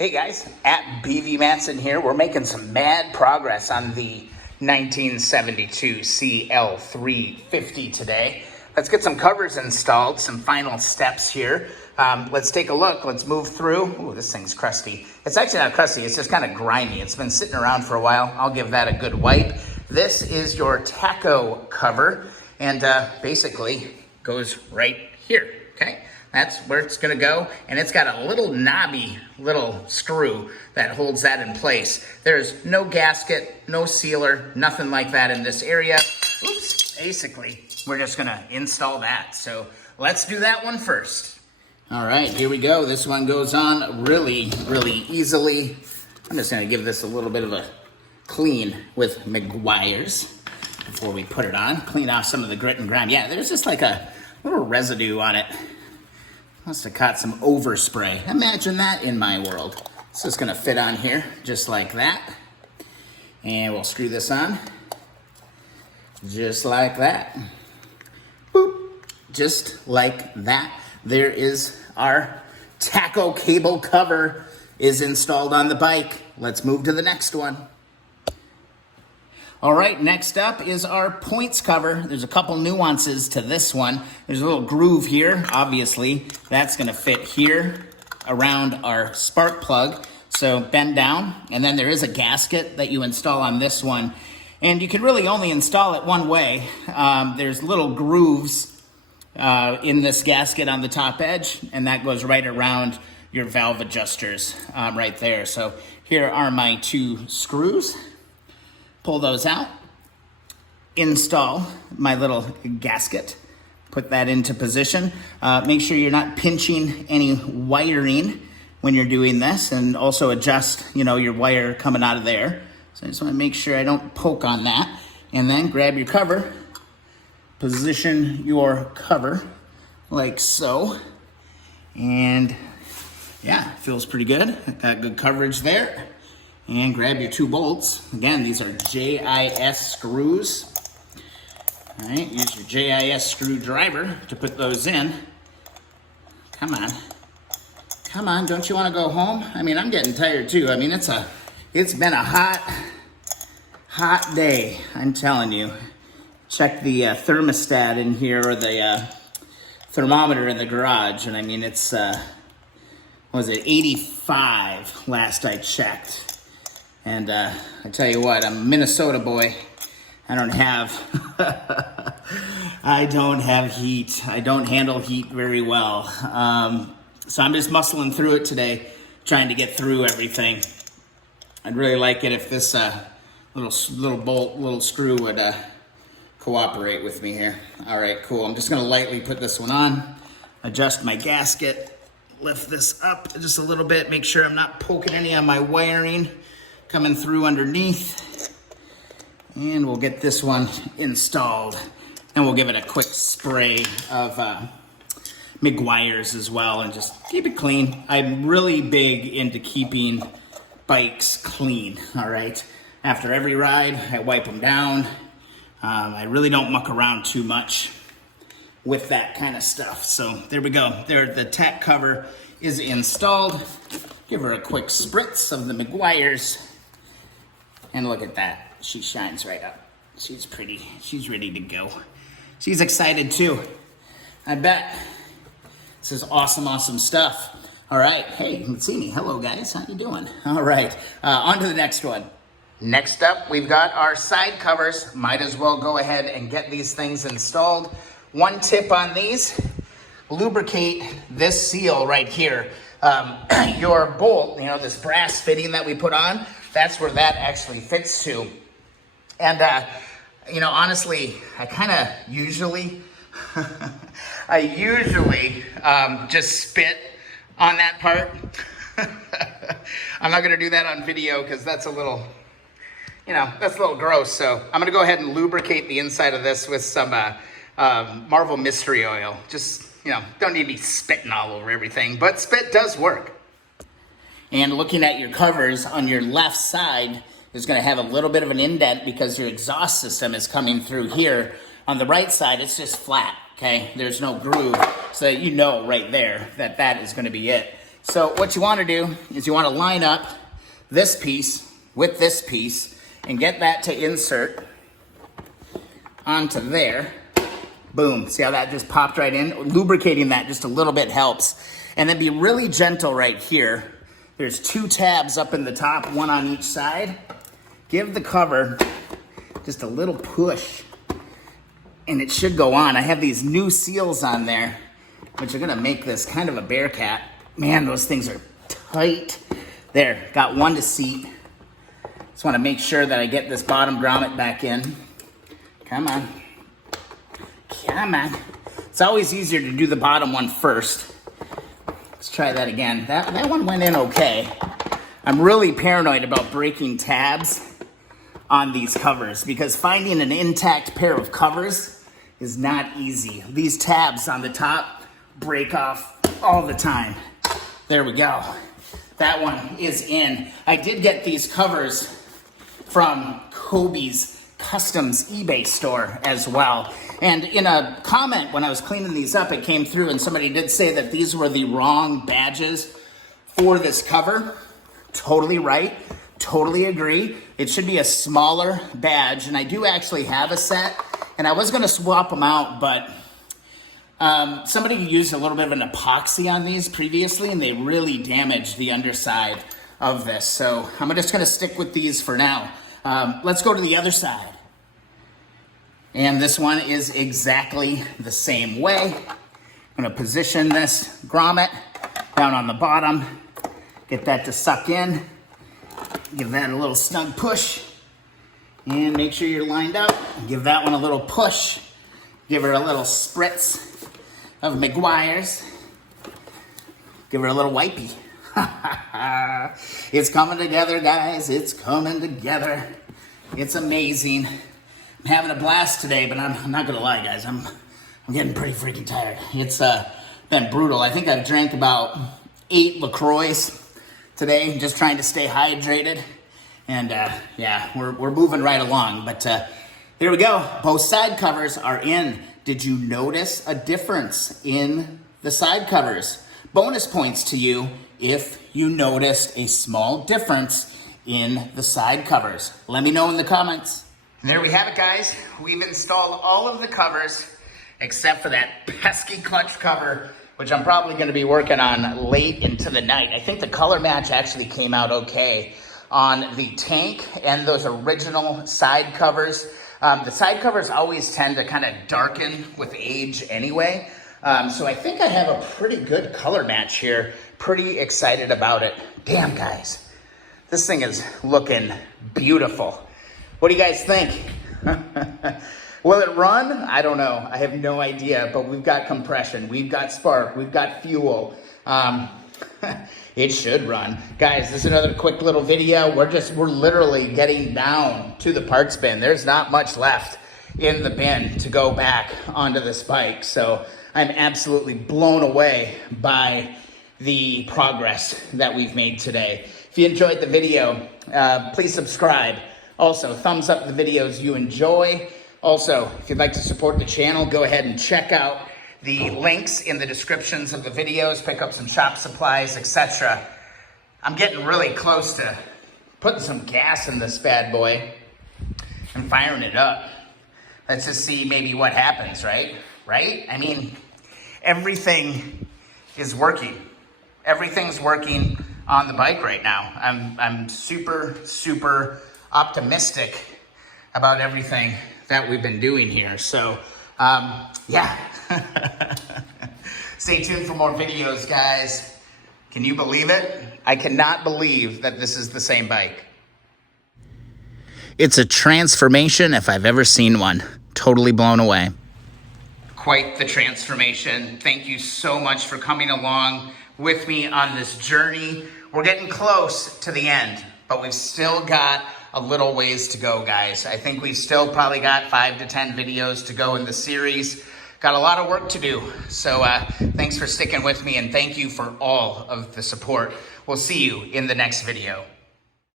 Hey guys, at BV Manson here. We're making some mad progress on the 1972 CL350 today. Let's get some covers installed, some final steps here. Let's take a look. Let's move through. Ooh, this thing's crusty. It's actually not crusty. It's just kind of grimy. It's been sitting around for a while. I'll give that a good wipe. This is your tacho cover, and basically goes right here, okay? That's where it's gonna go, and it's got a little knobby little screw that holds that in place. There's no gasket, no sealer, nothing like that in this area. Oops, basically, we're just gonna install that. So let's do that one first. All right, here we go. This one goes on really, really easily. I'm just gonna give this a little bit of a clean with Meguiar's before we put it on. Clean off some of the grit and grime. Yeah, there's just like a little residue on it. Must have caught some overspray. Imagine that in my world. It's just gonna fit on here just like that. And we'll screw this on just like that. Boop. Just like that. There is our tacho cable cover is installed on the bike. Let's move to the next one. All right, next up is our points cover. There's a couple nuances to this one. There's a little groove here, obviously. That's gonna fit here around our spark plug. So bend down, and then there is a gasket that you install on this one. And you can really only install it one way. There's little grooves in this gasket on the top edge, and that goes right around your valve adjusters right there. So here are my two screws. Pull those out, install my little gasket, put that into position. Make sure you're not pinching any wiring when you're doing this, and also adjust, your wire coming out of there. So I just wanna make sure I don't poke on that. And then grab your cover, position your cover like so. And yeah, feels pretty good. Got good coverage there. And grab your two bolts. Again, these are JIS screws. All right, use your JIS screwdriver to put those in. Come on. Come on, don't you want to go home? I mean, I'm getting tired too. I mean, it's been a hot day, I'm telling you. Check the thermostat in here, or the thermometer in the garage, and I mean, it's, what was it, 85 last I checked. And I tell you what, I'm a Minnesota boy. I don't have heat. I don't handle heat very well. So I'm just muscling through it today, trying to get through everything. I'd really like it if this little bolt, little screw would cooperate with me here. All right, cool. I'm just gonna lightly put this one on, adjust my gasket, lift this up just a little bit, make sure I'm not poking any of my wiring coming through underneath, and we'll get this one installed, and we'll give it a quick spray of Meguiar's as well, and just keep it clean. I'm really big into keeping bikes clean, all right? After every ride, I wipe them down. I really don't muck around too much with that kind of stuff. So there we go. There, the tack cover is installed. Give her a quick spritz of the Meguiar's. And look at that, she shines right up. She's pretty, she's ready to go. She's excited too, I bet. This is awesome, awesome stuff. All right, hey, you can see me. Hello guys, how you doing? All right, on to the next one. Next up, we've got our side covers. Might as well go ahead and get these things installed. One tip on these, lubricate this seal right here. Your bolt, this brass fitting that we put on, that's where that actually fits to. And, honestly, I kind of usually, just spit on that part. I'm not going to do that on video because that's a little, that's a little gross. So I'm going to go ahead and lubricate the inside of this with some Marvel Mystery Oil. Just, don't need me spitting all over everything, but spit does work. And looking at your covers on your left side is going to have a little bit of an indent because your exhaust system is coming through here. On the right side, it's just flat, okay? There's no groove, so that right there that is going to be it. So what you want to do is you want to line up this piece with this piece and get that to insert onto there. Boom. See how that just popped right in? Lubricating that just a little bit helps. And then be really gentle right here. There's 2 tabs up in the top, one on each side. Give the cover just a little push and it should go on. I have these new seals on there, which are gonna make this kind of a Bearcat. Man, those things are tight. There, got one to seat. Just wanna make sure that I get this bottom grommet back in. Come on. Come on. It's always easier to do the bottom one first. Let's try that again. That one went in okay. I'm really paranoid about breaking tabs on these covers because finding an intact pair of covers is not easy. These tabs on the top break off all the time. There we go. That one is in. I did get these covers from Kobe's Customs eBay store as well. And in a comment when I was cleaning these up, it came through and somebody did say that these were the wrong badges for this cover. Totally right. Totally agree. It should be a smaller badge, and I do actually have a set, and I was going to swap them out, but somebody used a little bit of an epoxy on these previously, and they really damaged the underside of this. So I'm just going to stick with these for now. Let's go to the other side. And this one is exactly the same way. I'm going to position this grommet down on the bottom, get that to suck in. Give that a little snug push and make sure you're lined up. Give that one a little push. Give her a little spritz of McGuire's. Give her a little wipey. It's coming together, guys. It's coming together. It's amazing. I'm having a blast today, but I'm not gonna lie, guys. I'm getting pretty freaking tired. It's been brutal. I think I've drank about 8 LaCroix today, just trying to stay hydrated. And yeah, we're moving right along. But there we go. Both side covers are in. Did you notice a difference in the side covers? Bonus points to you if you noticed a small difference in the side covers. Let me know in the comments. And there we have it, guys. We've installed all of the covers except for that pesky clutch cover, which I'm probably going to be working on late into the night. I think the color match actually came out okay on the tank and those original side covers. The side covers always tend to kind of darken with age anyway. So I think I have a pretty good color match here. Pretty excited about it. Damn, guys. This thing is looking beautiful. What do you guys think? Will it run? I don't know. I have no idea, but we've got compression. We've got spark. We've got fuel. It should run. Guys, this is another quick little video. We're literally getting down to the parts bin. There's not much left in the bin to go back onto this bike. So I'm absolutely blown away by the progress that we've made today. If you enjoyed the video, please subscribe. Also, thumbs up the videos you enjoy. Also, if you'd like to support the channel, go ahead and check out the links in the descriptions of the videos, pick up some shop supplies, etc. I'm getting really close to putting some gas in this bad boy and firing it up. Let's just see maybe what happens, right? Right? I mean, everything is working. Everything's working on the bike right now. I'm super, super optimistic about everything that we've been doing here. So, yeah. Stay tuned for more videos, guys. Can you believe it? I cannot believe that this is the same bike. It's a transformation if I've ever seen one. Totally blown away. Quite the transformation. Thank you so much for coming along with me on this journey. We're getting close to the end, but we've still got a little ways to go, guys. I think we've still probably got 5 to 10 videos to go in the series. Got a lot of work to do. So thanks for sticking with me, and thank you for all of the support. We'll see you in the next video.